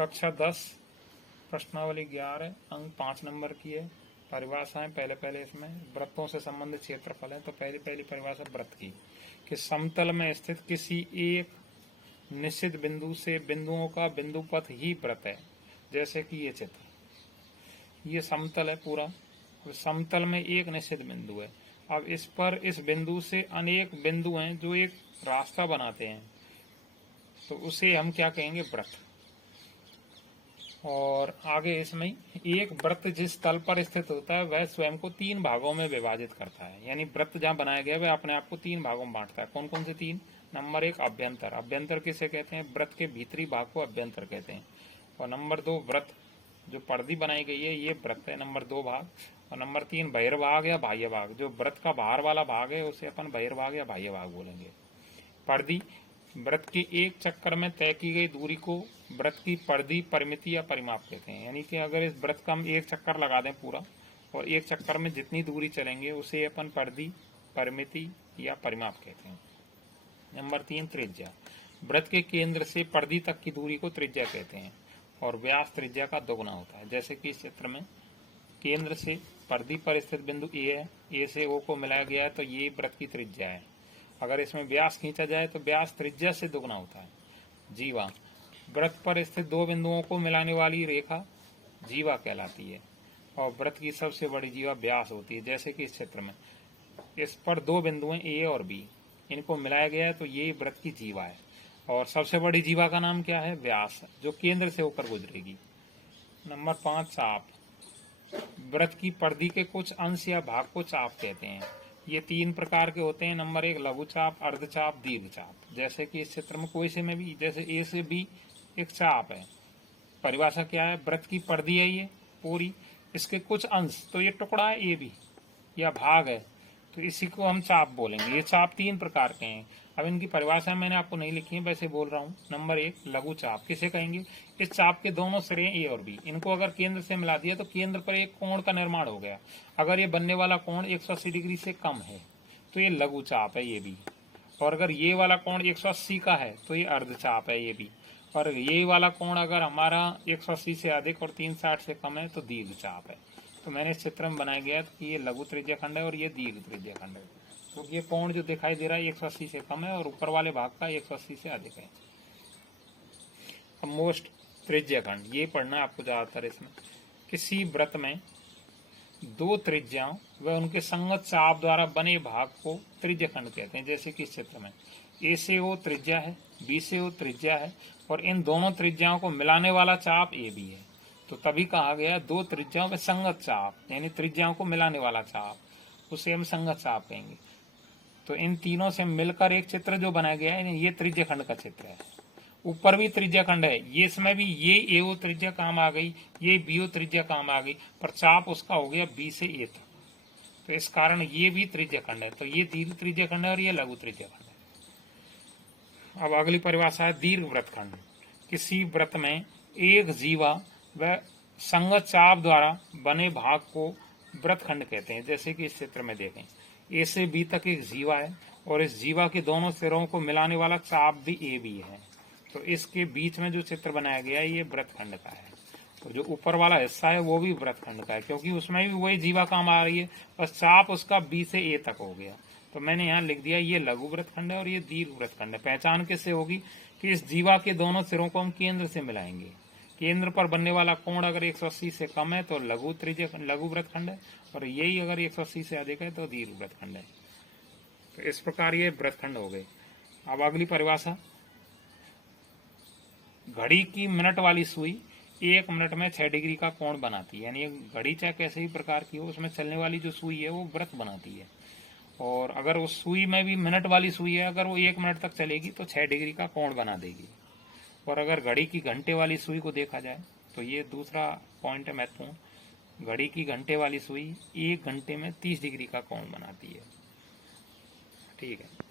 कक्षा 10 प्रश्नावली 11 अंक 5 नंबर की है। परिभाषाएं पहले इसमें वृत्तों से संबंधित क्षेत्रफल है। तो पहली परिभाषा वृत्त की कि समतल में स्थित किसी एक निश्चित बिंदु से बिंदुओं का बिंदुपथ ही वृत्त है। जैसे कि ये चित्र, ये समतल है पूरा। समतल में एक निश्चित बिंदु है। अब इस पर इस बिंदु से अनेक बिंदु हैं जो एक रास्ता बनाते हैं, तो उसे हम क्या कहेंगे? वृत्त। और आगे इसमें एक वृत्त जिस तल पर स्थित होता है वह स्वयं को 3 भागों में विभाजित करता है। यानी वृत्त जहाँ बनाया गया है वह अपने आप को 3 भागों में बांटता है। कौन कौन से 3? नंबर 1 अभ्यंतर। अभ्यंतर किसे कहते हैं? वृत्त के भीतरी भाग को अभ्यंतर कहते हैं। और नंबर 2 वृत्त, जो परिधि बनाई गई है ये वृत्त है, नंबर 2 भाग। और नंबर 3 बहिर्भाग या बाह्य भाग। जो वृत्त का बाहर वाला भाग है उसे अपन बहिर्भाग या बाह्य भाग बोलेंगे। परिधि, वृत्त के एक चक्कर में तय की गई दूरी को वृत्त की परिधि, परिमिति या परिमाप कहते हैं। यानी कि अगर इस वृत्त का हम एक चक्कर लगा दें पूरा, और एक चक्कर में जितनी दूरी चलेंगे उसे अपन परिधि, परिमिति या परिमाप कहते हैं। नंबर 3 त्रिज्या। वृत्त के केंद्र से परिधि तक की दूरी को त्रिज्या कहते हैं। और व्यास त्रिज्या का दोगुना होता है। जैसे कि इस चित्र में केंद्र से परिधि पर स्थित बिंदु ए है, ए से ओ को मिलाया गया है, तो ये वृत्त की त्रिज्या है। अगर इसमें व्यास खींचा जाए तो व्यास त्रिज्या से दुगना होता है। जीवा, वृत्त पर स्थित 2 बिंदुओं को मिलाने वाली रेखा जीवा कहलाती है। और वृत्त की सबसे बड़ी जीवा व्यास होती है। जैसे कि इस क्षेत्र में इस पर 2 बिंदु हैं ए और बी, इनको मिलाया गया है तो ये वृत्त की जीवा है। और सबसे बड़ी जीवा का नाम क्या है? व्यास, जो केंद्र से होकर गुजरेगी। नंबर 5 चाप। वृत्त की परिधि के कुछ अंश या भाग को चाप कहते हैं। ये 3 प्रकार के होते हैं। नंबर 1 लघु चाप, अर्धचाप, दीर्घ चाप। जैसे कि इस चित्र में कोई से में भी, जैसे ए से बी एक चाप है। परिभाषा क्या है? वृत्त की परिधि है ये पूरी, इसके कुछ अंश, तो ये टुकड़ा है ए बी या भाग है, तो इसी को हम चाप बोलेंगे। ये चाप 3 प्रकार के हैं। अब इनकी परिभाषा मैंने आपको नहीं लिखी है, वैसे बोल रहा हूँ। नंबर 1 लघु चाप किसे कहेंगे? इस चाप के दोनों सिरे ए और बी, इनको अगर केंद्र से मिला दिया तो केंद्र पर एक कोण का निर्माण हो गया। अगर ये बनने वाला कोण 180 डिग्री से कम है तो ये लघु चाप है ये भी। और अगर ये वाला कोण 180 का है तो ये अर्धचाप है ये भी। और ये वाला कोण अगर हमारा 180 से अधिक और 360 से कम है तो दीर्घ चाप है। तो मैंने इस चित्र में बनाया गया कि ये लघु त्रिज्या खंड है और ये दीर्घ त्रिज्या खंड है। तो ये कोण जो दिखाई दे रहा है 180 से कम है और ऊपर वाले भाग का 180 से अधिक है। अब मोस्ट त्रिज्या खंड, ये पढ़ना है आपको ज्यादातर। इसमें किसी वृत्त में 2 त्रिज्याओं व उनके संगत चाप द्वारा बने भाग को त्रिज्या खंड कहते हैं। जैसे कि इस चित्र में ए से ओ त्रिज्या है, बी से ओ त्रिज्या है, और इन दोनों त्रिज्याओं को मिलाने वाला चाप ए बी है। तो तभी कहा गया 2 त्रिज्याओं में संगत चाप, यानी त्रिज्याओं को मिलाने वाला चाप, उसे हम संगत चाप कहेंगे। तो इन तीनों से मिलकर एक चित्र जो बनाया गया है ये त्रिज्या खंड का चित्र है। ऊपर भी त्रिज्या खंड है, ये इसमें भी ये एओ त्रिज्या काम आ गई, ये बीओ त्रिज्या काम आ गई, पर चाप उसका हो गया बी से ए तक। तो इस कारण ये भी त्रिज्या खंड है। तो ये दीर्घ त्रिज्या खंड है और ये लघु त्रिज्या खंड है। अब अगली परिभाषा है दीर्घ वृत्त खंड। किसी वृत्त में एक जीवा व संगत चाप द्वारा बने भाग को वृत्त खंड कहते हैं। जैसे कि इस चित्र में देखें, ए से बी तक एक जीवा है और इस जीवा के दोनों सिरों को मिलाने वाला चाप भी ए बी है। तो इसके बीच में जो चित्र बनाया गया है ये वृत्त खंड का है। तो जो ऊपर वाला हिस्सा है वो भी वृत्त खंड का है, क्योंकि उसमें भी वही जीवा काम आ रही है, बस चाप उसका बी से ए तक हो गया। तो मैंने यहाँ लिख दिया ये लघु वृत्त खंड है और ये दीर्घ वृत्त खंड है। पहचान किससे होगी? कि इस जीवा के दोनों सिरों को हम केंद्र से मिलाएंगे। केंद्र पर बनने वाला कोण अगर 180 से कम है तो लघु वृत्त खंड है, और यही अगर 180 से अधिक है तो दीर्घ वृत्त खंड है। तो इस प्रकार ये वृत्त खंड हो गए। अब अगली परिभाषा, घड़ी की मिनट वाली सुई 1 मिनट में 6 डिग्री का कोण बनाती है। यानी घड़ी चाहे कैसे ही प्रकार की हो, उसमें चलने वाली जो सुई है वो वृत्त बनाती है। और अगर उस सुई में भी मिनट वाली सुई है, अगर वो 1 मिनट तक चलेगी तो 6 डिग्री का कोण बना देगी। और अगर घड़ी की घंटे वाली सुई को देखा जाए तो ये दूसरा पॉइंट है महत्वपूर्ण। घड़ी की घंटे वाली सुई 1 घंटे में 30 डिग्री का कोण बनाती है। ठीक है।